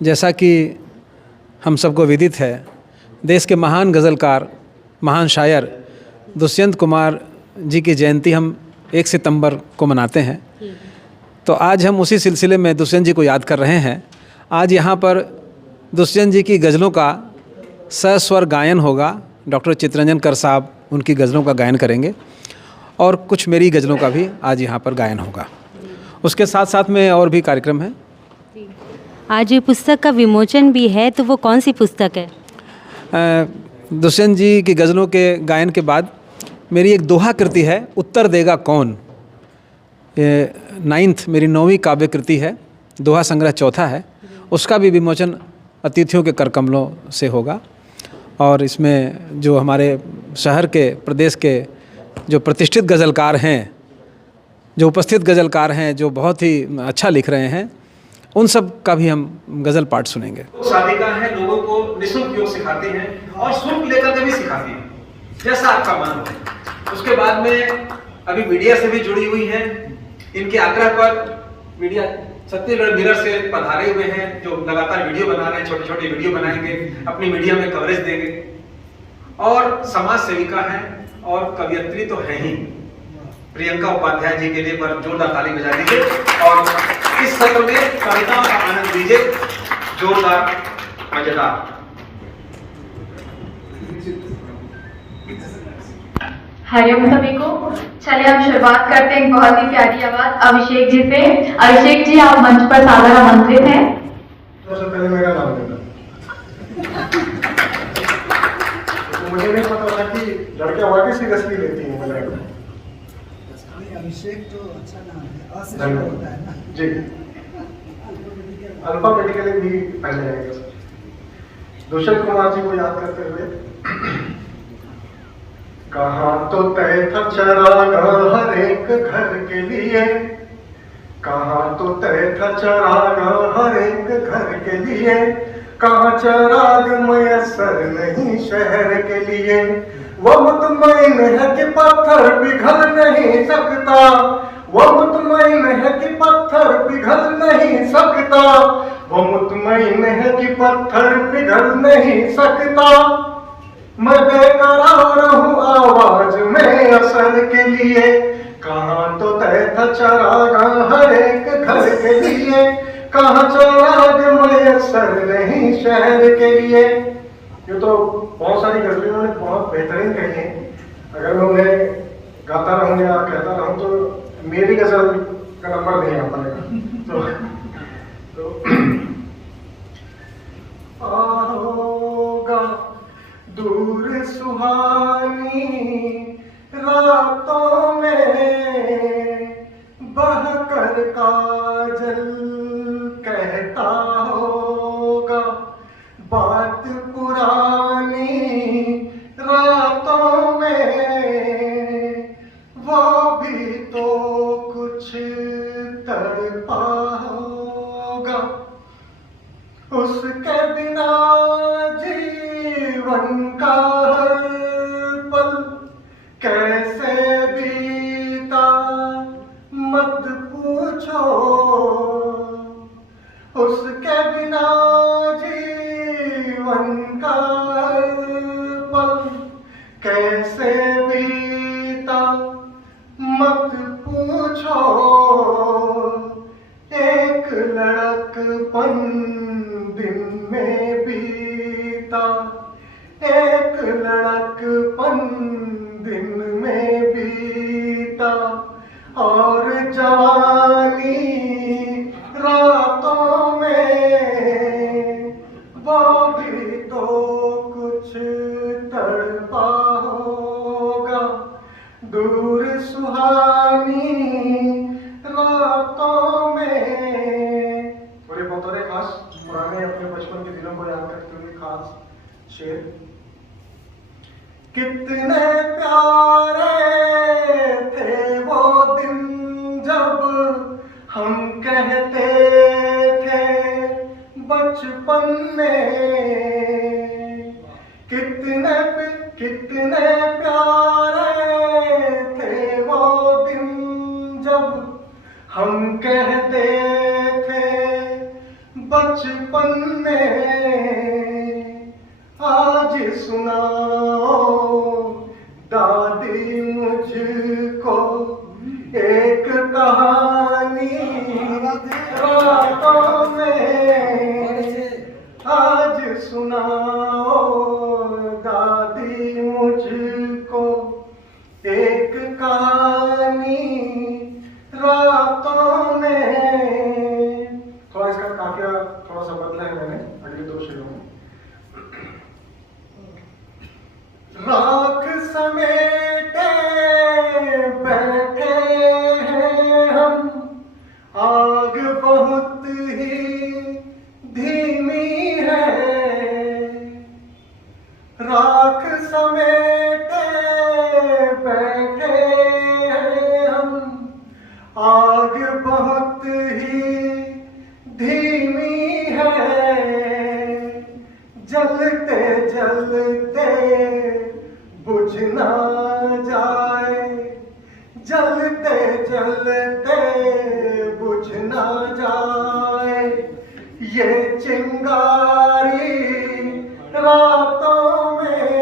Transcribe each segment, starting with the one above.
जैसा कि हम सबको विदित है, देश के महान गज़लकार, महान शायर दुष्यंत कुमार जी की जयंती हम 1 सितंबर को मनाते हैं। तो आज हम उसी सिलसिले में दुष्यंत जी को याद कर रहे हैं। आज यहाँ पर दुष्यंत जी की गज़लों का सस्वर गायन होगा। डॉक्टर चित्तरंजन कर साहब उनकी गज़लों का गायन करेंगे और कुछ मेरी गज़लों का भी आज यहाँ पर गायन होगा। उसके साथ साथ में और भी कार्यक्रम हैं। आज पुस्तक का विमोचन भी है, तो वो कौन सी पुस्तक है? दुष्यंत जी की गज़लों के गायन के बाद मेरी एक दोहा कृति है, उत्तर देगा कौन। ये 9th मेरी 9वीं काव्य कृति है, दोहा संग्रह 4था है। उसका भी विमोचन अतिथियों के कर कमलों से होगा। और इसमें जो हमारे शहर के, प्रदेश के जो प्रतिष्ठित गज़लकार हैं, जो उपस्थित गज़लकार हैं, जो बहुत ही अच्छा लिख रहे हैं, उन सब का भी हम गज़ल पाठ सुनेंगे। साधिका है, लोगों को निःशुल्क योग सिखाती हैं और शुल्क लेकर के भी सिखाती हैं, जैसा आपका मन हो। उसके बाद में अभी मीडिया से भी जुड़ी हुई हैं। इनके आग्रह पर मीडिया छत्तीसगढ़ मिरर से पधारे हुए हैं, जो लगातार वीडियो बना रहे हैं, छोटे छोटे वीडियो बनाएंगे, अपनी मीडिया में कवरेज देंगे। और समाज सेविका हैं और कवियत्री तो है ही। प्रियंका उपाध्याय जी के लिए पर जोरदार ताली बजा दीजिए और इस सत्र में कविताओं का आनंद लीजिए, जोरदार, मजेदार। हरिओम सभी को। चलिए हम शुरुआत करते हैं एक बहुत ही प्यारी आवाज अभिषेक जी से। अभिषेक जी, आप मंच पर सादर आमंत्रित हैं। सबसे पहले मेरा नाम लेना। तो मुझे नहीं पता था कि लड़कियां वाकई सीरियसली लेती हैं मेरा। अभिषेक तो अच्छा नाम है, असली होता है ना जी। अल्फाबेटिकली भी पहले आएगा। दुष्यंत कुमार जी को याद करते हुए, कहाँ तो तय था चरागा हर एक घर के लिए, कहाँ तो तय था चरागा हर एक घर के लिए, कहाँ चराग मयसर नहीं शहर के लिए। वो मुतमईन है कि पत्थर पिघल नहीं सकता, वो मुतमईन है कि पत्थर पिघल नहीं सकता, वो मुतमईन है कि पत्थर पिघल नहीं सकता। मैं बेकरार हूँ आवाज में असर के लिए, कहाँ तो तय था चरागा हर एक घर के लिए, कहाँ चराग मयसर नहीं शहर के लिए। ये तो बहुत सारी गजलें उन्होंने बहुत बेहतरीन कही हैं। अगर मैं उन्हें गाता रहूँ या कहता रहूँ तो मेरी गजल का नंबर नहीं आ पाएगा। तो आओगा दूर सुहानी रातों में बहकर काजल कहता होगा, बात पुरानी रातों में वो भी तो कुछ तड़पा होगा, उसके बिना जीवन का हर पल कैसे बीता मत पूछो, उसके बिना जीवन का हर पल कैसे बीता मत पूछो। एक लड़कपन दिन में बीता, एक लड़कपन दिन में बीता, और जवानी रातों में वो भी तो कुछ तड़पा होगा, दूर सुहानी रातों में। थोड़े बहुत खास पुराने अपने बचपन के दिनों को याद करते हुए खास शेर। कितने प्यारे थे वो दिन जब हम कहते थे बचपन में, कितने प्यारे थे वो दिन जब हम कहते थे बचपन बचपन में आज सुनाओ दादी मुझको एक कहानी, रातों में आज सुनाओ दादी मुझको एक कहानी, रातों में। थोड़ा इसका काफिया थोड़ा सा बदला है मैंने अगले दो शेरों में। राख समेटे बैठे हैं हम, आग बहुत ही धीमी है। राख समेटे बैठे हैं हम, आग बहुत ही धीमी है। जलते जलते बुझ ना जाए, जलते जलते बुझ ना जाए ये चिंगारी रातों में।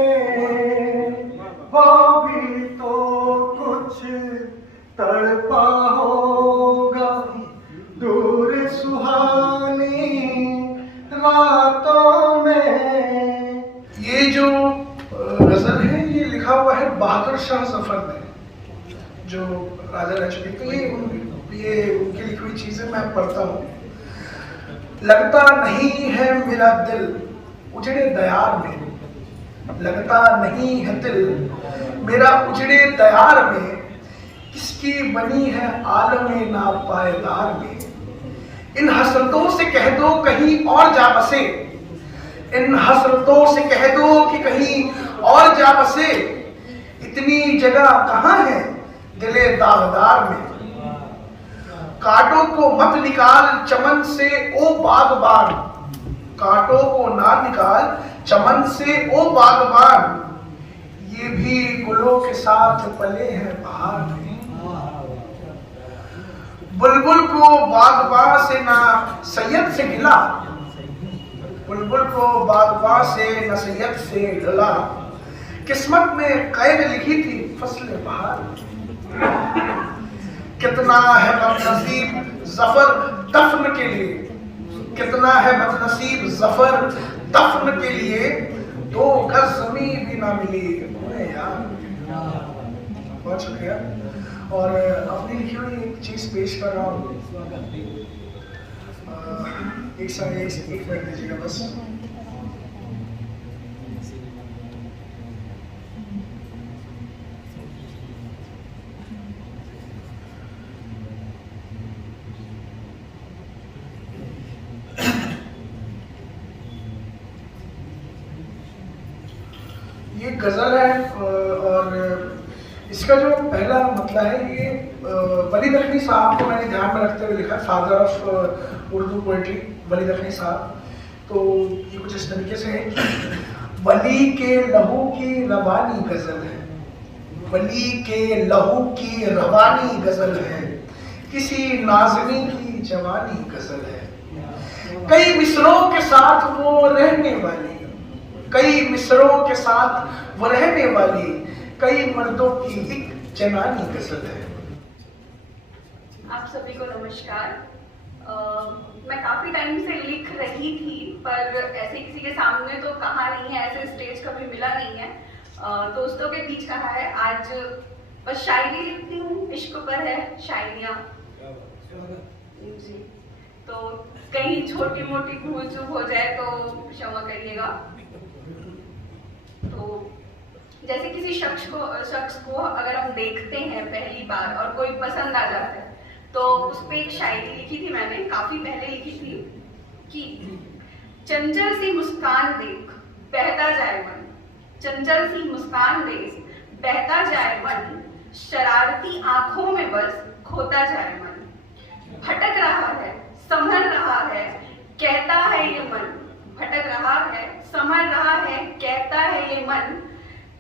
वो भी तो कुछ तड़पा होगा दूर सुहानी रातों में। ये जो गजल है ये लिखा हुआ है बहादुर शाह जफर ने, जो राजा रह चुके। तो ये उनकी लिखी हुई चीजें मैं पढ़ता हूँ। लगता नहीं है मेरा दिल उजड़े दयार में, लगता नहीं है दिल मेरा उजड़े दयार में, किसकी बनी है आलमे नापायदार में। इन हसरतों से कह दो कहीं और जा बसे, इन हसरतों से कह दो कि कहीं और जा बसे। इतनी जगह कहाँ है दिले दागदार में। कांटों को मत निकाल चमन से ओ बागबान, कांटों को ना निकाल चमन से ओ बागबान। ये भी गुलों के साथ पले हैं बहार में। बुलबुल को बागबां से ना सैयद से गिला, बुलबुल को बागबां से न सैयद से गिला। किस्मत में कैद लिखी थी फसल बहार। कितना है बदनसीब जफर दफन के लिए, कितना है बदनसीब जफर दफन के लिए। 2 गज ज़मीन भी ना मिली यार। बहुत शुक्रिया। और अपनी लिखी हुई एक चीज पेश कर रहा हूँ। एक मिनट दीजिएगा बस। ये गजल है और इसका जो पहला मतलब है ये वली दखनी साहब को मैंने ध्यान में रखते हुए लिखा, फादर ऑफ उर्दू पोएट्री वली दखनी साहब। तो ये कुछ इस तरीके से है। वली के लहू की रवानी गजल है, वली के लहू की रवानी गजल है, किसी नाज़नी की जवानी गजल है। कई मिसरों के साथ वो रहने वाली, कई मिसरों के साथ वो रहने वाली, कई मर्दों की एक जनानी गजल है। आप सभी को नमस्कार। मैं काफी टाइम से लिख रही थी पर ऐसे किसी के सामने तो कहा नहीं है, ऐसे स्टेज कभी मिला नहीं है। दोस्तों के बीच कहा है। आज बस शायरी लिखती हूँ, इश्क पर है शायरियाँ जी। तो कहीं छोटी मोटी भूल चूक हो जाए तो क्षमा करिएगा। तो जैसे किसी शख्स को अगर हम देखते हैं पहली बार और कोई पसंद आ जाता है तो उस पर एक शायरी लिखी थी मैंने, काफी पहले लिखी थी कि चंचल सी मुस्कान देख बहता जाए मन, चंचल सी मुस्कान देख बहता जाए मन, शरारती आंखों में बस खोता जाए मन। भटक रहा है संभल रहा है कहता है ये मन, भटक रहा है संभल रहा है कहता है ये मन।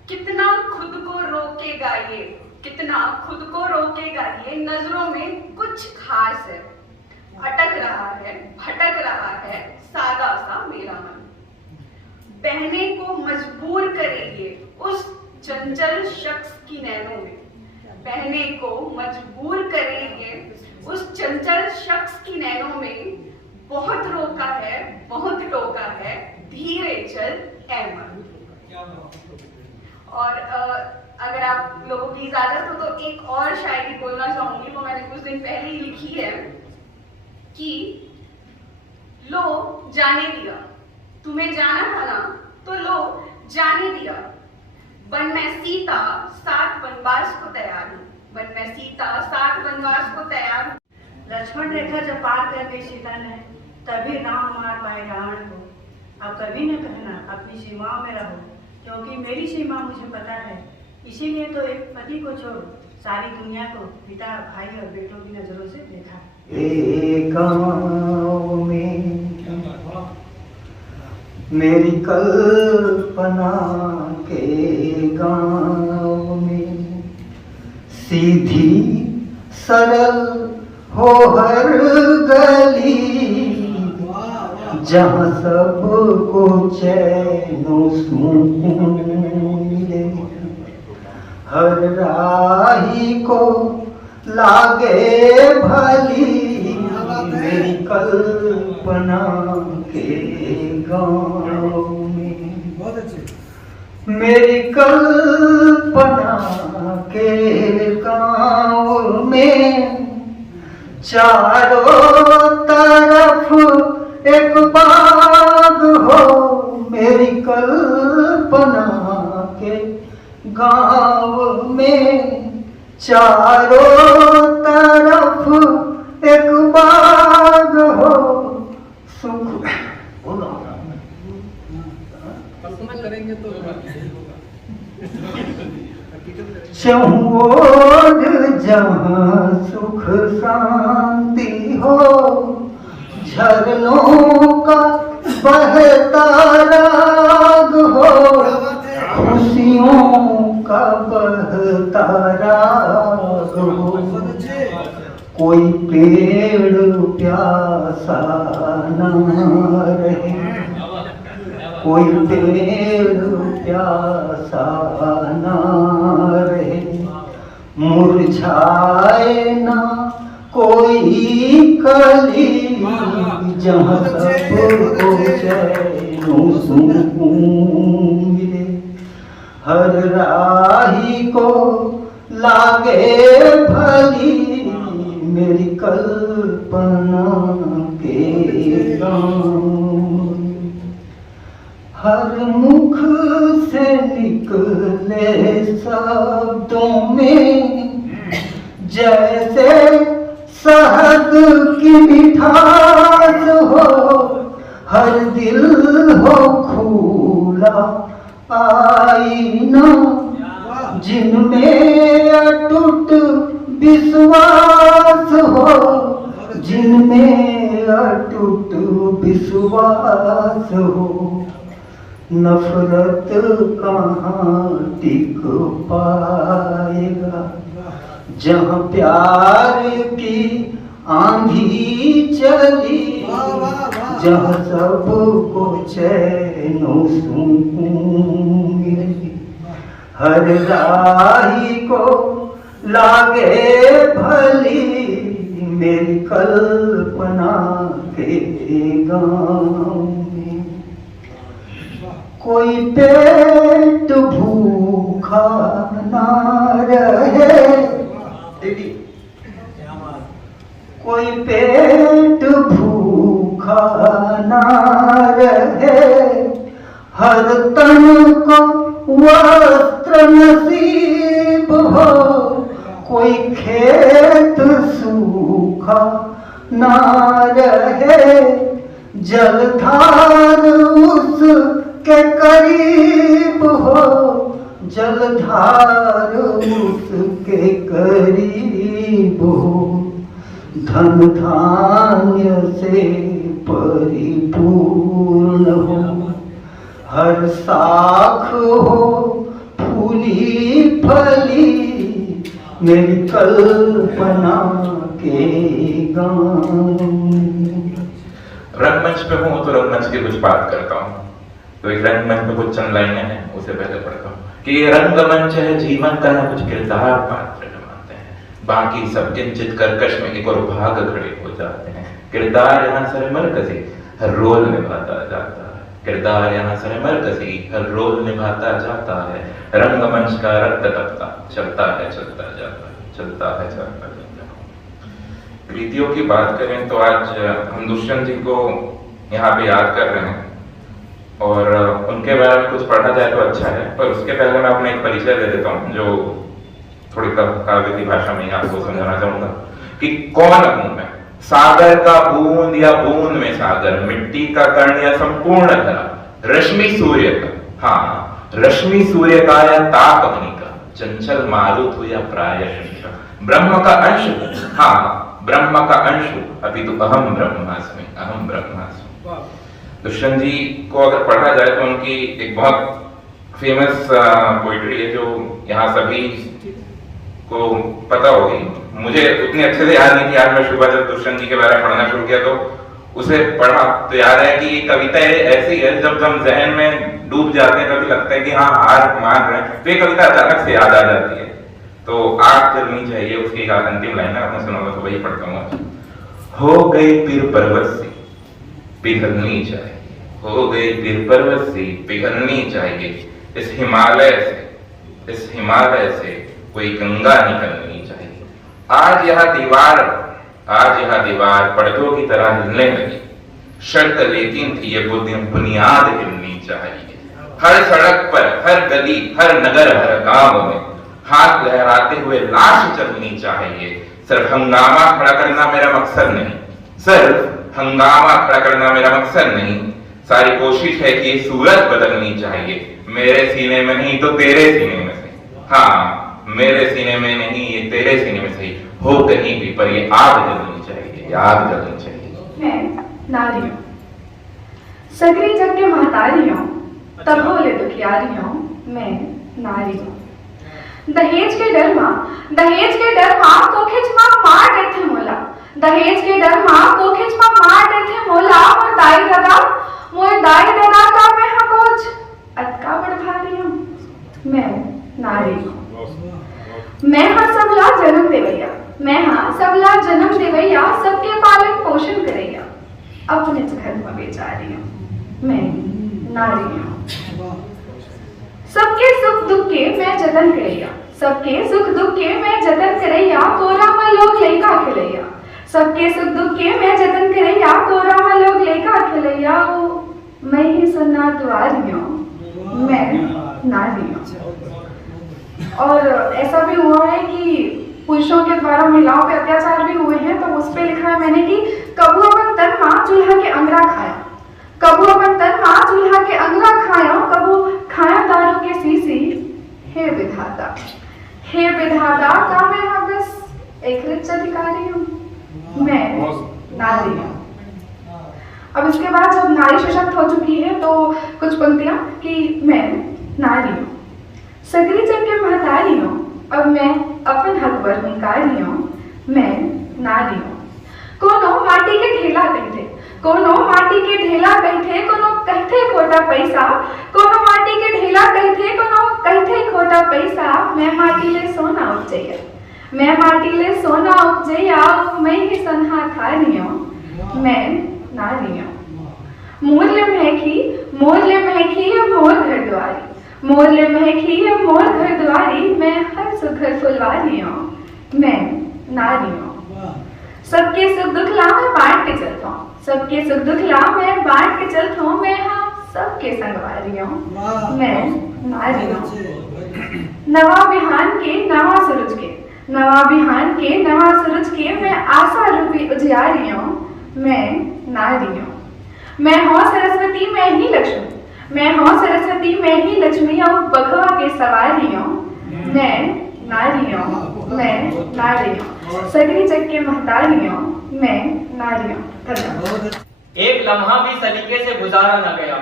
कितना खुद को रोकेगा ये, कितना खुद को रोकेगा ये, नजरों में कुछ खास है। अटक रहा है भटक रहा है बहने को मजबूर करेंगे उस चंचल शख्स की नैनों में, बहने को मजबूर करेंगे उस चंचल शख्स की नैनों में, बहुत रोका है बहुत टोका है, धीरे चल ऐ मर्द। और अगर आप लोगों की इजाजत हो तो एक और शायरी बोलना चाहूंगी, वो मैंने कुछ दिन पहले ही लिखी है कि लो जाने दिया, तुम्हें जाना था ना तो लो जाने दिया, बन मैं सीता 7 वनवास को तैयार हूँ, बन मैं सीता 7 वनवास को तैयार हूँ। लक्ष्मण रेखा जब पार कर गई सीता ने, तभी राम मार पाए रावण को। अब कभी न कहना अपनी सीमाओं में रहो, क्योंकि मेरी सीमा मुझे पता है। इसीलिए तो एक पति को छोड़ सारी दुनिया को पिता, भाई और बेटों की नजरों से देखा। एक गाँव में मेरी कल्पना के गाँव में, सीधी सरल हो हर गली, जहाँ सबको चैनो सुकून मिले, हर राही को लागे भली मेरी कल्पना के गाँव में, मेरी कल्पना के गाँव में, चारों तरफ एक बाग हो, मेरी कल्पना के गाँव में, चारों तरफ एक बाग हो, सुख चहुओर जहाँ सुख शांति हो, झरनों का बहता राग हो, खुशियों का बहता राग हो, कोई पेड़ प्यासा न रहे, कोई पेड़ प्यासा न रहे, मुरझाए ना कोई कली, जहाँ सबको चैनो सुकून मिले, हर राही को लागे भली मेरी कल्पना के गाँव, हर मुख से निकले शब्दों में जैसे शहद की मिठास हो, हर दिल हो खुला आईना, जिनमें अटूट विश्वास हो, जिनमें अटूट विश्वास हो, नफरत कहाँ टिक पाएगा, जहाँ प्यार की आंधी चली, जहाँ सबको चैनो सुकून मिली, हर राही को लागे भली मेरी कल्पना के गाँव में, कोई पेट भूखा ना रहे, कोई पेट भूखा ना रहे, हर तन को वस्त्र नसीब हो, कोई खेत सूखा ना रहे, जलधार उसके करीब हो, जलधार उसके करीब हो, धन धान्य से परिपूर्ण हो, हर शाख हो फूली फली मेरी कल्पना के गाँव। रंगमंच पे हूँ तो रंगमंच की कुछ बात करता हूँ। तो एक रंगमंच में कुछ चंद लाइनें हैं, उसे पहले पढ़ता हूँ कि ये रंगमंच है जीवन का, कुछ किरदार पात्र जमाते हैं, बाकी सब किंचित कर्कश में एक और भाग खड़े हो जाते हैं। किरदार यहाँ सरमरकज़ी हर रोल निभाता जाता है, किरदार यहाँ सरमरकज़ी हर रोल निभाता जाता है। रंगमंच का रक्त तपता चलता है चलता जाता है, चलता है चलता जाता है। कृतियों की बात करें तो आज हम दुष्यंत जी को यहाँ पे याद कर रहे हैं और उनके बारे में कुछ पढ़ा जाए तो अच्छा है, पर उसके पहले मैं अपना एक परिचय दे देता हूँ जो थोड़ी काव्य की भाषा में आपको समझाना चाहूंगा कि कौन हूं मैं। सागर का बूंद या बूंद में सागर, मिट्टी का कण या संपूर्ण धरा, रश्मि सूर्य का, हाँ रश्मि सूर्य का या ताप अग्नि का, चंचल मारुत हो या प्रायः ब्रह्म का अंश, हाँ ब्रह्म का अंश, अभी तो अहम ब्रह्मास्मि, अहम ब्रह्मास्मि। दुष्यंत जी को अगर पढ़ा जाए तो उनकी एक बहुत फेमस पोइट्री है जो यहाँ सभी को पता होगी, मुझे उतनी अच्छे से याद नहीं थी। आज मैं सुबह जब दुष्यंत जी के बारे में पढ़ना शुरू किया तो उसे पढ़ा तो याद है कि ये कविता ऐसी है जब हम जहन में डूब जाते हैं कभी लगता है कि हाँ हार मान रहे हैं, तो ये कविता अचानक से याद आ जाती है। तो आग जलनी चाहिए उसकी एक अंतिम लाइन है, आपने सुना होगा तो वही पढ़ता हूँ। हो गई पीर पर्वत से पिघलनी चाहिए, हो गई पीर पर्वत से पिघलनी चाहिए, इस हिमालय से कोई गंगा निकलनी चाहिए। आज यह दीवार पर्दों की तरह हिलने लगी, शर्त लेकिन थी ये बुनियाद हिलनी चाहिए। हर सड़क पर, हर गली, हर नगर, हर गांव में हाथ लहराते हुए लाश चलनी चाहिए। सिर्फ हंगामा खड़ा करना मेरा मकसद नहीं, सिर्फ हंगामा खड़ा करना मेरा मकसद नहीं, सारी कोशिश है कि ये सूरत बदलनी चाहिए, मेरे सीने में नहीं तो तेरे सीने में से, हाँ मेरे सीने में नहीं ये तेरे सीने में सही हो कहीं भी, पर ये आग जलनी चाहिए, आग जलनी चाहिए। मैं नारी हूँ, सगरी जग के महतारी हूँ, तब बोले दुखियारी हूँ, मैं नारी हूँ। दहेज के डर माँ को खिंच माँ मार डर थे मोला, दहेज के डर माँ को खिंच माँ मार डर थे मोला, मोर दाई दादा का मैं हकोच अटका बड़ भारी हूँ, मैं नारी हूँ। मैं हाँ सबला जन्म देवैया, मैं हाँ सबला जन्म देवैया, सबके पालन पोषण करैया, अपने घर में बेचारी हूँ, मैं नारी हूँ। सबके सुख दुख के मैं जतन करैया, सबके सुख दुख के मैं जतन करैया, कोरा में लोग लइका खिलैया, सबके सुख दुख के मैं जतन करैया, कोरा में लोग लइका खिलैया, मैं ही सुनना दुआरी हूँ, मैं नारी हूँ। और ऐसा भी हुआ है कि पुरुषों के द्वारा महिलाओं पे अत्याचार भी हुए हैं, तो उस पे लिखा है मैंने कि कबू अपन तन माँ चूल्हा के अंगरा खाया, कबू अपन तन माँ चूल्हा के अंगरा खाया, कबू खाया दारू के सीसी, हे विधाता का मैं हाँ बस एक रिच अधिकारी हूँ, मैं नारी हूँ। अब इसके बाद जब नारी सशक्त हो चुकी है तो कुछ पंक्तियां कि मैं नारी हूँ, सगरी जग के महतारी हूँ, अब मैं अपन हक पर निकारी हूँ, मैं नारी हूँ। कोनो माटी के ढेला कहते, कोनो माटी के ढेला कहते, कोनो कहते खोटा पैसा, कोनो माटी के ढेला कहते, कोनो कहते खोटा पैसा, मैं माटी ले सोना उपजैया, मैं माटी ले सोना उपजैया, मैं ही सन्हा थारी हूँ, मैं नारी हूँ। मोर ले महकी मोर घर द्वारी, मोर ले महकी मोर घर द्वारी, मैं हर सुघर फुलवारी हूँ, मैं नारी हूँ। सबके सुख दुख ला मैं बांट के चलता हूँ, सबके सुख दुख ला मैं बांट के चलता हूँ, मैं हाँ सबके संगवारी हूँ, मैं नारी हूँ। नवा बिहान के नवा सूरज के, नवा बिहान के नवा सूरज के, मैं आशा रूपी उजियारी हूँ, मैं नारी हूँ। मैं हूँ सरस्वती मैं ही लक्ष्मी, मैं हूँ सरस्वती मैं ही लक्ष्मी, और बघवा के सवारी हूँ, मैं नारी हूँ, मैं नारी हूँ। सगरी जग के महतारी हूँ, मैं नारी हूँ। धन्यवाद। एक लम्हा भी सलीके से गुजारा न गया,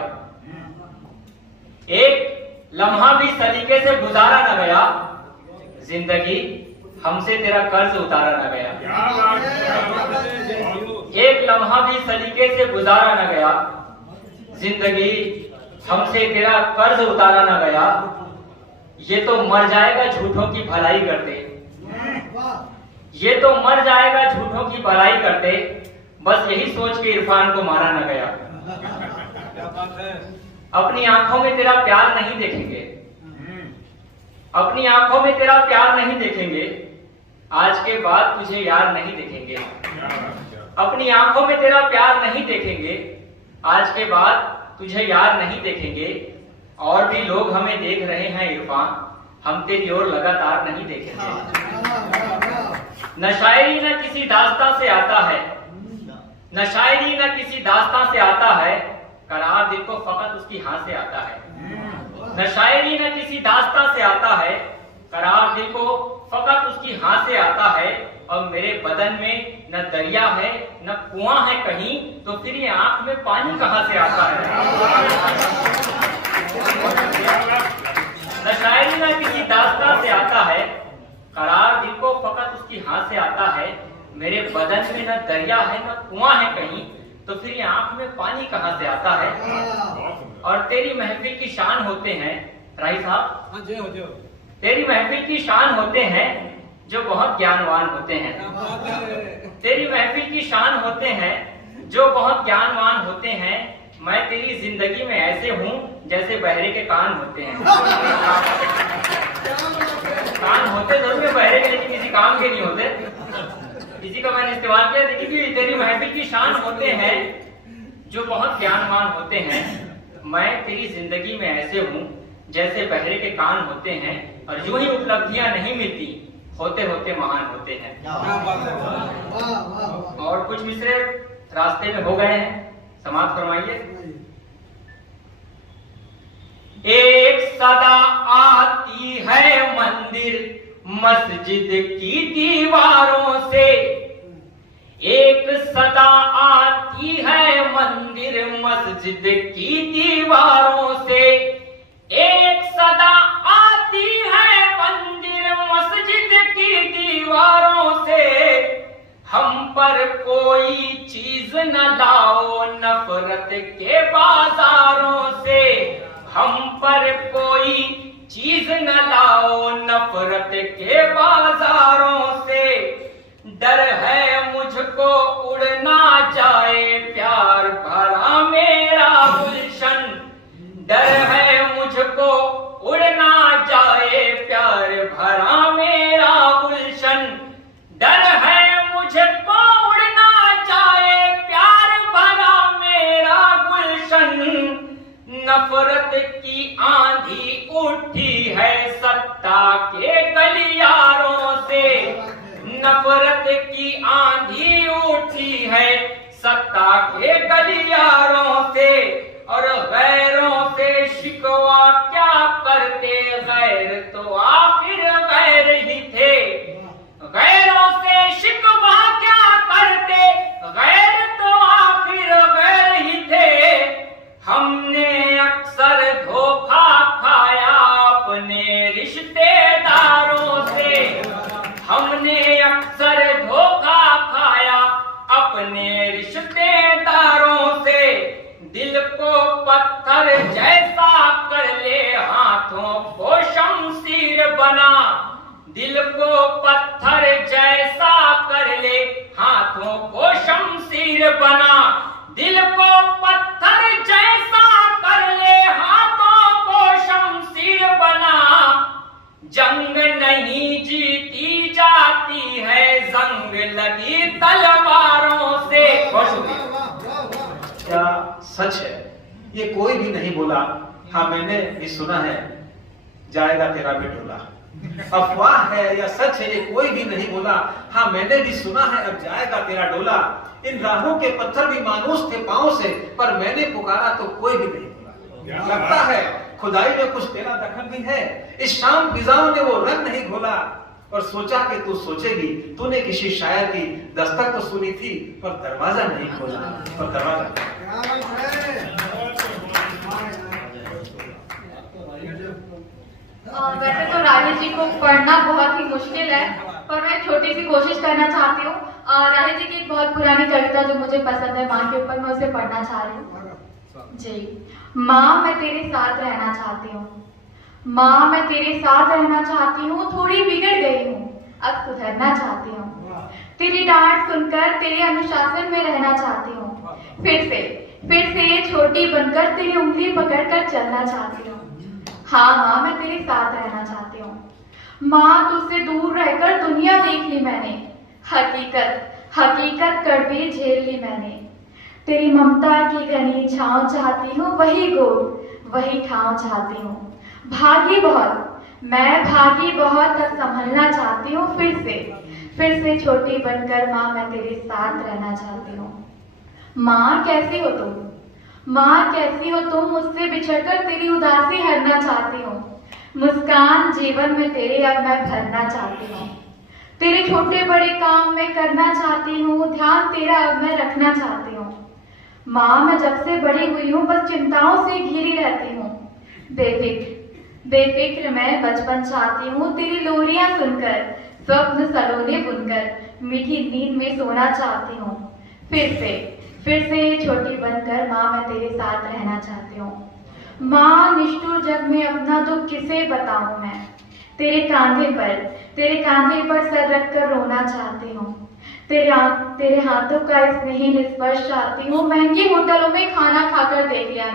एक लम्हा भी सलीके से गुजारा न गया, जिंदगी हमसे तेरा कर्ज उतारा न गया। एक लम्हा भी सलीके से गुजारा न गया, जिंदगी हमसे तेरा कर्ज उतारा न गया, ये तो मर जाएगा झूठों की भलाई करते, ये तो मर जाएगा झूठों की भलाई करते, बस यही सोच के इरफान को मारा न गया। अपनी आंखों में तेरा प्यार नहीं देखेंगे, अपनी आंखों में तेरा प्यार नहीं देखेंगे, आज के बाद तुझे यार नहीं देखेंगे। अपनी आंखों में तेरा प्यार नहीं देखेंगे, आज के बाद तुझे यार नहीं देखेंगे। और भी लोग हमें देख रहे हैं इरफान, हम तेरी ओर लगातार नहीं देखेंगे। न शायरी न किसी दास्तां से आता है, न शायरी न किसी दास्तां से आता है, करार दिल को फकत उसकी हाथ से आता है। न शायरी न किसी दास्तां से आता है, करार दिल को फकत उसकी हाथ से आता है। और मेरे बदन में न दरिया है न कुआं है कहीं, तो फिर ये आंख में पानी कहां से आता है। न शायरी न किसी दास्तां से आता है, करार दिल को फकत उसकी हाथ से आता है। मेरे बदन में न दरिया है न कुआं है कहीं, तो फिर ये आंख में पानी कहां से आता है। और तेरी महफिल की शान होते हैं राही साहब, तेरी महफिल की शान होते हैं जो बहुत ज्ञानवान होते हैं। तेरी महफिल की शान होते हैं जो बहुत ज्ञानवान होते हैं। मैं तेरी जिंदगी में ऐसे हूँ जैसे बहरे के कान होते हैं। कान होते जरूर बहरे के, लेकिन किसी काम के नहीं होते। इसी का मैंने इस्तेमाल किया। देखिए कि तेरी महफिल की शान होते हैं जो बहुत ज्ञानवान होते हैं। मैं तेरी जिंदगी में ऐसे हूँ जैसे बहरे के कान होते हैं। और यूं ही उपलब्धियां नहीं मिलती, होते होते महान होते हैं। और कुछ मिसरे रास्ते में हो गए हैं, समाप्त फरमाइए। एक सदा आती है मंदिर मस्जिद की दीवारों से, एक सदा आती है मंदिर मस्जिद की दीवारों से, एक सदा आती है मंदिर मस्जिद की दीवारों से। हम पर कोई चीज न लाओ नफरत के बाजारों से, हम पर कोई चीज न लाओ नफरत के बाजारों से। डर है मुझको उड़ना जाए प्यार भरा मेरा गुलशन, डर है मुझको उड़ना जाए प्यार भरा मेरा गुलशन, डर है मुझको उड़ना जाए प्यार भरा मेरा गुलशन। नफरत की आंधी उठी है सत्ता के गलियारों से, नफरत की आंधी उठी है सत्ता के गलियारों से। और गैरों से शिकवा क्या करते, गैर तो आखिर गैर ही थे। गैरों से शिकवा क्या करते, गैर तो आखिर गैर ही थे। हमने अक्सर धोखा खाया अपने रिश्तेदारों से, हमने अक्सर धोखा खाया अपने रिश्तेदारों से। दिल को पत्थर जैसा कर ले हाथों को शमशीर बना, दिल को पत्थर जैसा कर ले हाथों को शमशीर बना, दिल को पत्थर जैसा कर ले हाथों को शमशीर बना। जंग नहीं जीती जाती है जंग लगी तलवारों से। क्या सच है ये कोई भी नहीं बोला, हाँ मैंने भी सुना है जाएगा तेरा भी डोला। अफवाह है या सच है ये कोई भी नहीं बोला, हाँ मैंने भी सुना है अब जाएगा तेरा डोला। इन राहों के पत्थर भी मानूस थे पांव से, पर मैंने पुकारा तो कोई भी नहीं बोला। लगता है खुदाई में कुछ तेरा दखल भी है, इस शाम फिजाओं ने वो रंग नहीं घोला। और सोचा कि तू सोचेगी, तूने किसी शायर की दस्तक तो सुनी थी पर दरवाजा नहीं खोला, पर दरवाजा। वैसे तो राही जी को पढ़ना बहुत ही मुश्किल है, पर मैं छोटी सी कोशिश करना चाहती हूँ। राही जी की एक बहुत पुरानी कविता जो मुझे पसंद है, माँ के ऊपर, मैं उसे पढ़ना चाह रही हूँ। जी माँ, मैं तेरे साथ रहना चाहती हूँ। माँ, मैं तेरे साथ रहना चाहती हूँ। थोड़ी बिगड़ गई हूँ, अब सुधरना चाहती हूँ। तेरी डांट सुनकर तेरे अनुशासन में रहना चाहती हूँ। फिर से छोटी बनकर तेरी उंगली पकड़कर चलना चाहती हूँ। हाँ माँ, मैं तेरे साथ रहना चाहती हूँ। माँ, तुझसे दूर रहकर दुनिया देख ली मैंने। हकीकत कड़वी झेल ली मैंने। तेरी ममता की घनी छाँव चाहती हूँ, वही गोद वही ठाव चाहती हूँ। भागी बहुत तक संभलना चाहती हूँ। फिर से छोटी बनकर माँ, मैं तेरे साथ रहना चाहती हूँ। माँ, कैसी हो तुम? माँ, कैसी हो तुम? मुझसे बिछड़कर तेरी उदासी हरना चाहती हूँ। मुस्कान जीवन में तेरे अब मैं भरना चाहती हूँ। तेरे छोटे बड़े काम मैं करना चाहती हूँ। ध्यान तेरा अब मैं रखना चाहती हूँ। माँ, मैं जब से बड़ी हुई हूँ बस चिंताओं से घिरी रहती हूँ। बेफिक्र मैं बचपन चाहती हूँ। तेरी लोरियां सुनकर स्वप्न सलोने बुनकर मीठी नींद में सोना चाहती हूँ। फिर से छोटी बनकर माँ, मैं तेरे साथ रहना चाहती हूँ। माँ, निष्ठुर जग में अपना दुख किसे बताऊं मैं। तेरे कांधे पर सर रखकर रोना चाहती हूँ। तेरे हाथों का स्नेही स्पर्श चाहती हूँ। महंगे होटलों में खाना खाकर देख लिया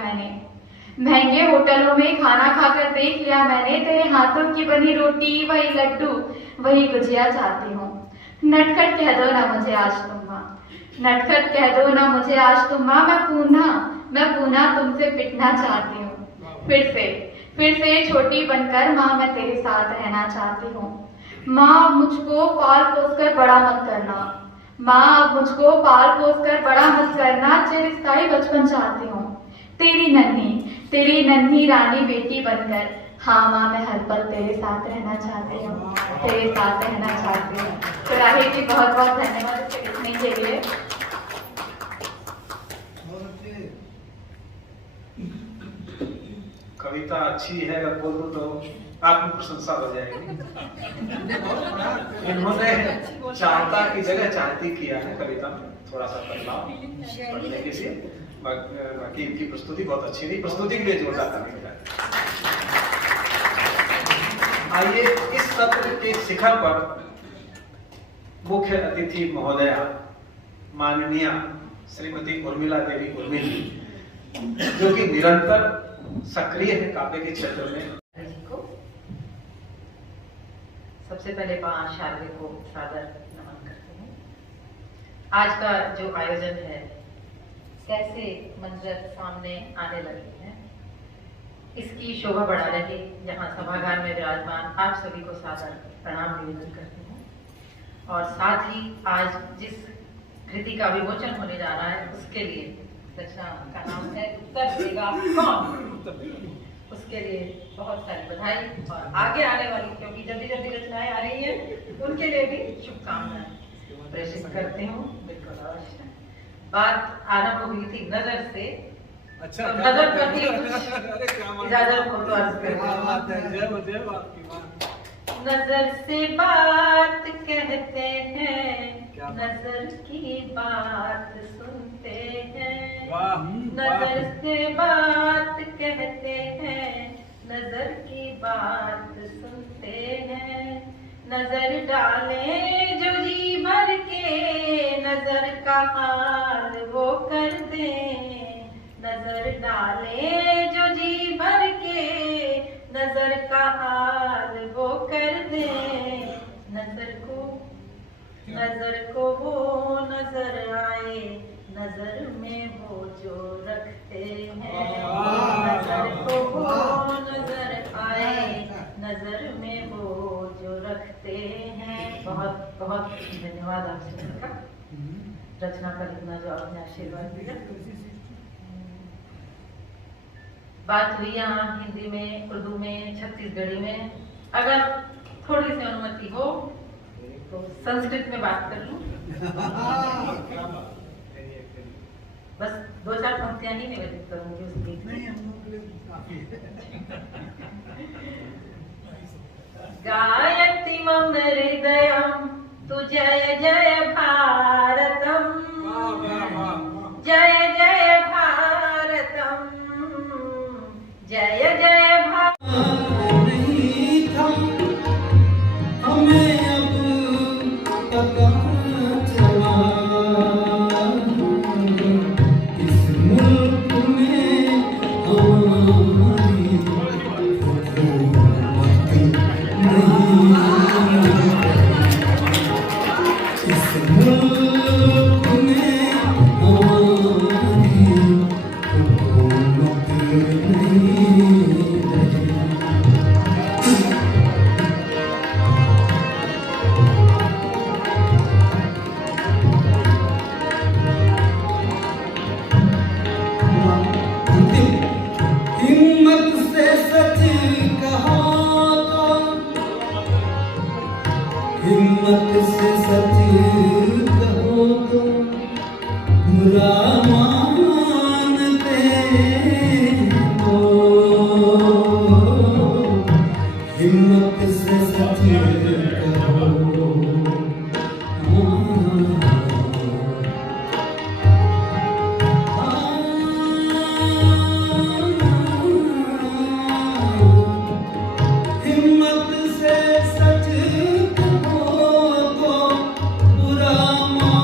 मैंने। तेरे हाथों की बनी रोटी, वही लड्डू, वही गुजिया चाहती हूँ। नटखट कह दो ना मुझे आज तुम माँ। मैं पुनः तुमसे पिटना चाहती हूँ। फिर से छोटी बनकर माँ, मैं तेरे साथ रहना चाहती हूँ। माँ, मुझको पाल पोस कर बड़ा मत करना। चिरस्थायी बचपन चाहती हूँ। तेरी नन्ही रानी बेटी बनकर, हाँ माँ, मैं हर पल तेरे साथ रहना चाहती हूँ। तो राही जी, बहुत बहुत धन्यवाद इसे लिखने के लिए। कविता अच्छी है, अगर बोल दूं तो आपकी प्रशंसा हो जाएगी। इन्होंने चाहता की जगह चाहती किया है कविता में, थोड़ा सा बदलाव पढ़ने के लिए। बाकी इनकी प्रस्तुति बहुत अच्छी थी, प्रस्तुति के लिए जोरदार ताली बजाएं। आइए इस सत्र के शिखर पर मुख्य अतिथि महोदया माननीय श्रीमती उर्मिला देवी उर्मिली, जो कि निरंतर सक्रिय है काव्य के क्षेत्र में। सबसे पहले मां शारदे को सादर नमन करते हैं। आज का जो आयोजन है, कैसे मंजर सामने आने लगे हैं, इसकी शोभा बढ़ा रहे यहाँ सभागार में विराजमान आप सभी को सादर प्रणाम निवेदन करते हैं। और साथ ही आज जिस कृति का विमोचन होने जा रहा है, उसके लिए रचना का नाम है उत्तर देगा कौन, उसके लिए बहुत सारी बधाई और आगे आने वाली, क्योंकि जल्दी जल्दी रचनाएं आ रही हैं, उनके लिए भी शुभकामनाएं प्रेषित करते हूँ। बिल्कुल अवश्य। बात आरंभ हुई थी नजर से, अच्छा, तो नजर प्रति इजाजत हो तो अर्ज करते हैं। नजर से बात कहते हैं, नजर की बात सुनते हैं। नजर से बात कहते हैं, नजर की बात सुनते हैं। नजर डाले जो जी भर के, नजर का हाल वो कर दे। नजर डाले जो जी भर के, नजर का हाल वो कर दे। नजर को वो नजर आए, नजर में वो जो रखते हैं। नजर को वो नजर आए, नजर में वो जो रखते हैं। बहुत बहुत धन्यवाद आप सबका रचना का लिखना जो आपने आशीर्वाद दिया। बात हुई यहाँ हिंदी में, उर्दू में, छत्तीसगढ़ी में। अगर थोड़ी सी अनुमति हो तो संस्कृत में बात कर लूं। बस 2-4 पंक्तियां ही निवेदित करूंगी उस गीत में। गायति मम हृदयम तु जय जय भारतम, जय जय भारतम। जय जय भारत। नहीं था हमें अब पता चला, इस मुल्क में हमारी हुकूमत नहीं, इस मुल्क में हमारी हुकूमत नहीं। हिम्मत से सच कहा तो, हिम्मत से सच कहो तो बुरा मानते हो, हिम्मत से सच कहो। हिम्मत से सच कहो तो बुरा मानते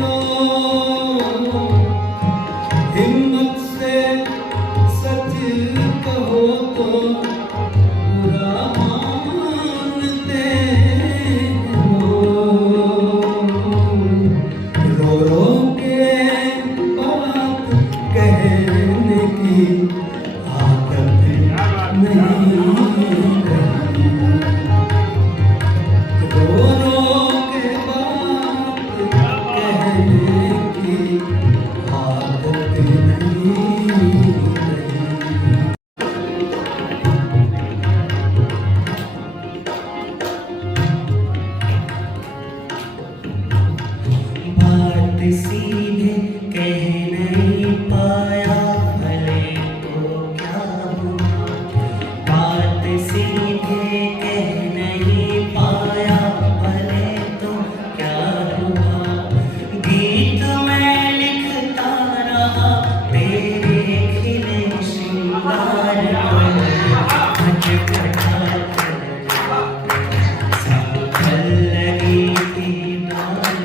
लोग, हिम्मत से सच कहो तो बुरा मानते लोग, रो रो के बात कहने की आदत नहीं रही, रो रो के बात कहने की आदत नहीं रही। बात सीधे कह नहीं पाया, भले तो क्या हुआ, बात सीधे कह नहीं पाया, भले तो क्या हुआ, गीत मैं लिखता रहा तेरे खिले श्रृंगार पर, खटखटा कर संभल लगी थी डाल।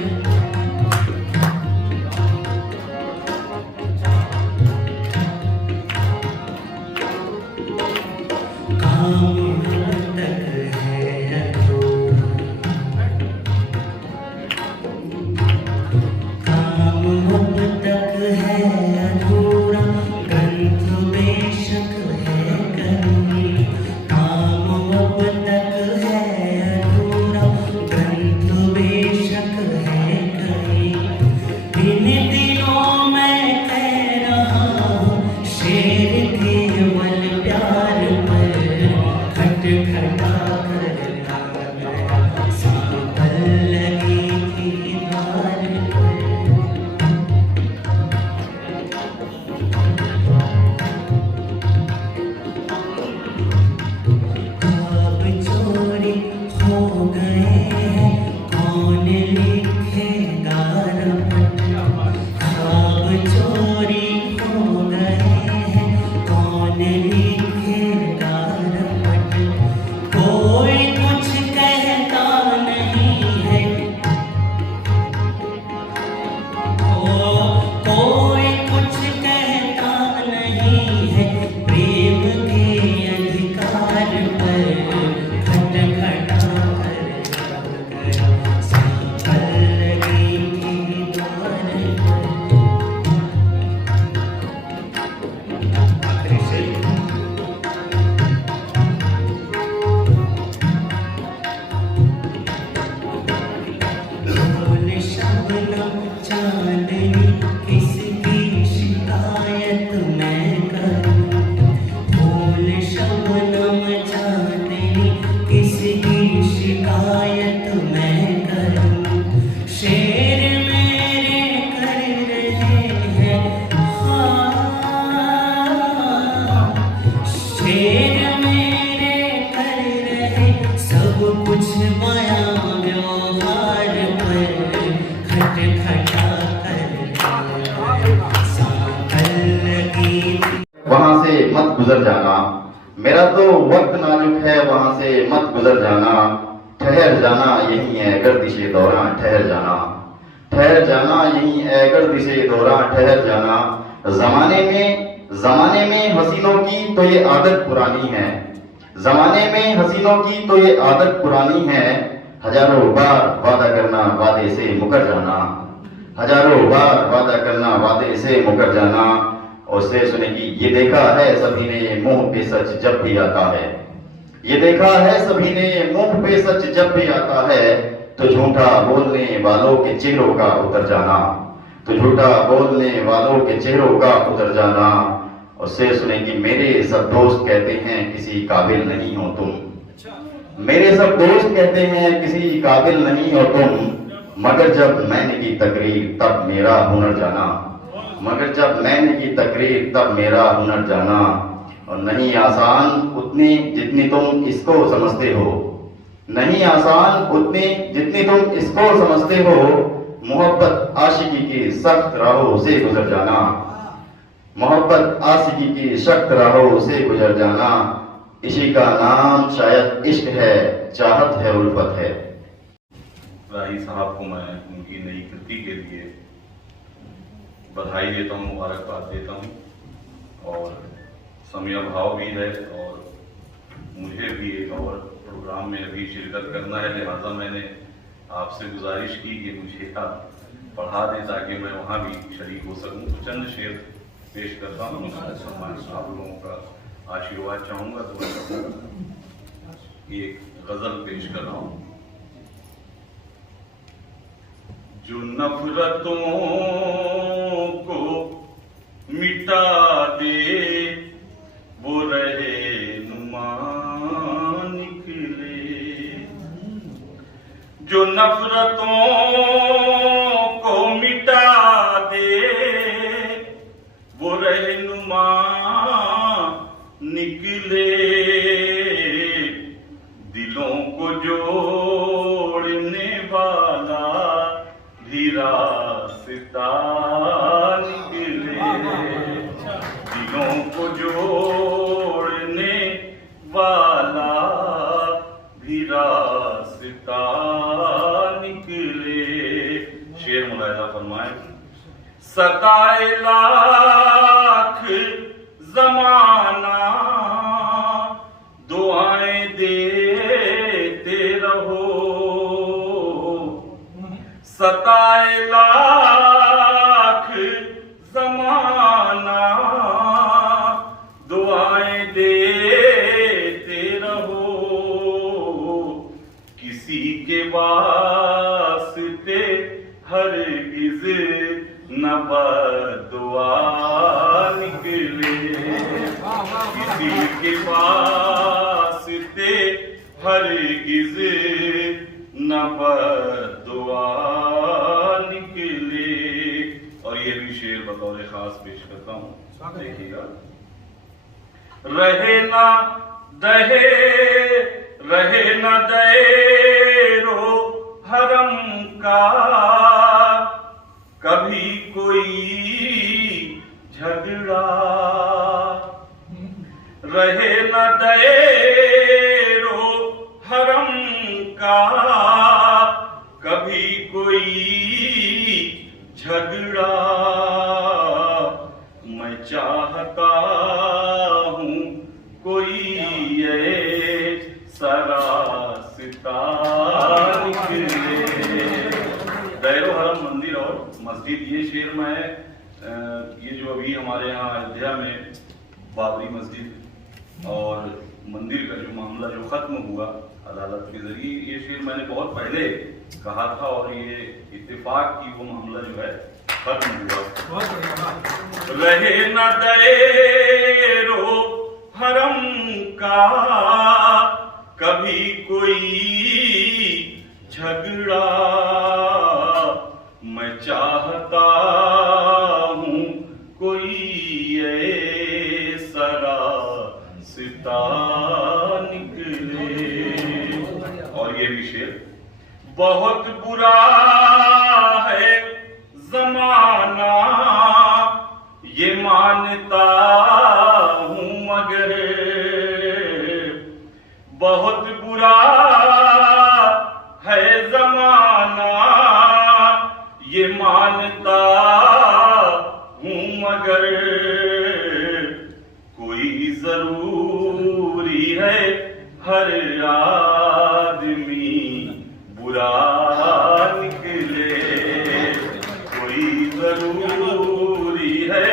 काम तक है अधूरा, काम तक है अधूरा, ग्रंथ बेशक है कहीं, काम तक है अधूरा, ग्रंथ बेशक है कहीं। इन दिनों मैं कह रहा हूँ शेर केवल प्यार पर, खटखटा कर आ गया संभल लगी थी द्वार पर। ख्वाब चोरी हो गए हैं, कौन लिखेगा रपट, ख्वाब चोरी हो गए हैं, कौन लिखेगा रपट, कोई कुछ कहता नहीं है, कोई कुछ कहता नहीं है, प्रेम के अधिकार पर, खटखटा कर आ गया संभल लगी थी द्वार पर। से मत गुजर जाना, मेरा तो वक्त नाजुक है वहां से मत गुजर जाना, ठहर जाना यही है गर्दिशे दौरां ठहर जाना, ठहर जाना यही है गर्दिशे दौरां ठहर जाना। जमाने में हसीनों की तो ये आदत पुरानी है, जमाने में हसीनों की तो ये आदत पुरानी है, हजारों बार वादा करना वादे से मुकर जाना, हजारों बार वादा करना वादे से मुकर जाना। और से सुने कि ये देखा है सभी ने मुंह पे सच जब भी आता है, ये देखा है सभी ने मुंह पे सच जब भी आता है, तो झूठा बोलने वालों के चेहरों का उतर जाना, तो झूठा बोलने वालों के चेहरों का उतर जाना। और से सुने कि मेरे सब दोस्त कहते हैं किसी काबिल नहीं हो तुम, मेरे सब दोस्त कहते हैं किसी काबिल नहीं हो तुम, मगर जब मैंने की तकरीर तब मेरा हुनर जाना, मगर जब मैंने की तकरीर तब मेरा हुनर जाना। और नहीं आसान उतनी जितनी तुम इसको समझते हो, नहीं आसान उतनी जितनी तुम इसको समझते हो, मोहब्बत आशिकी की सख्त राहों से गुजर जाना, मोहब्बत आशिकी की सख्त राहों से गुजर जाना। इसी का नाम शायद इश्क है, चाहत है, उल्फत है। राही साहब को मैं उनकी नई कृति के लिए बधाई देता हूँ, मुबारकबाद देता हूँ। और समय अभाव भी है और मुझे भी एक और प्रोग्राम में अभी शिरकत करना है, लिहाजा मैंने आपसे गुजारिश की कि मुझे आप पढ़ा दें ताकि मैं वहाँ भी शरीक हो सकूँ। तो चंद शेर पेश करता हूँ, आप लोगों का आशीर्वाद चाहूँगा। तो एक गजल पेश कर रहा हूँ। जो नफरतों को मिटा दे वो रहे नुमा निकले, जो नफरतों को मिटा दे वो रहे नुमा निकले, दिलों को जोड़ने वाला भी रास्ता निकले, दिलों को जोड़ने वाला भी रास्ता निकले। शेर मुलाहिजा फरमाए। सताए लाख जमाना दुआएं देते रहो, सताए लाख जमाना दुआएं देते रहो, किसी के वास्ते हरगिज़ न बददुआ निकले, किसी के वास्ते हरगिज़ न बददुआ निकले। और ये भी शेर बतौर खास पेश करता हूँ, देखिएगा। रहे न दैरो हरम का कभी कोई झगड़ा, रहे न दैरो हरम का कभी कोई झगड़ा, मैं चाहता हूँ कोई ऐसा रास्ता निकले। दैरो हरम मंदिर और मस्जिद, ये शेर मैं ये जो अभी हमारे यहाँ अयोध्या में बाबरी मस्जिद और मंदिर का जो मामला जो खत्म हुआ अदालत के जरिए, ये शेर मैंने बहुत पहले कहा था और ये इत्तेफाक की वो मामला जो है खत्म हुआ। रहे न दैरो हरम का कभी कोई झगड़ा, मैं चाहता हूँ कोई ऐसा रास्ता निकले। और ये भी शेर। बहुत बुरा है जमाना ये मानता हूँ मगर कोई जरूरी है हर आदमी बुरा निकले, कोई जरूरी है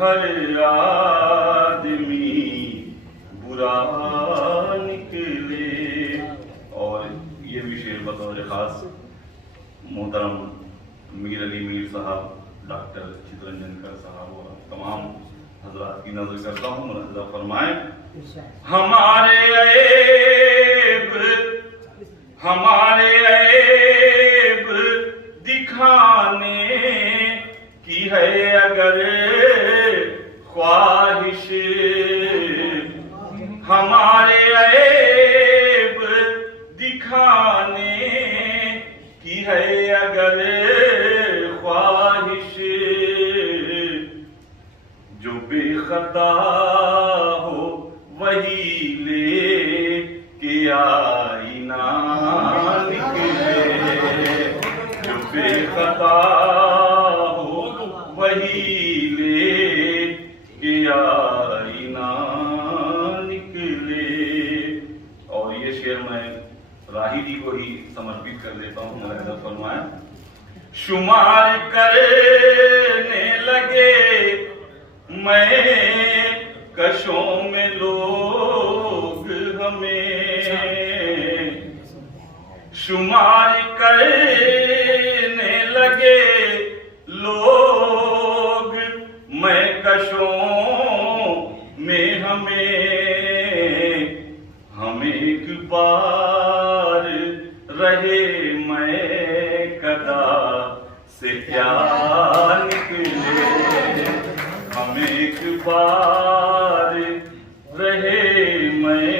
हर आदमी बुरा निकले। और ये भी शेर बतौर खास मोहतरम मीर अली मीर साहब, डॉक्टर चितरंजनकर साहब और तमाम हजरात की नजर करता हूँ, मुलाहिजा फरमाएं। हमारे ऐब दिखाने की है अगर ख्वाहिश, हमारे ऐब दिखाने की है अगर ख्वाहिश, जो बेखता हो वही ले के आईना निकले, जो बेखता हो वही ले के आईना निकले। और ये शेर मैं राही जी को ही समर्पित कर देता हूँ, मुलाहिजा फरमाएं। शुमार करने लगे मैं कशों में लोग हमें, शुमार करने लगे लोग मैं कशों में हमें, हम एक बार रहे मैं कदा से क्या निकले, हम एक बार रहे मैं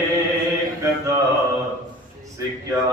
कदा से क्या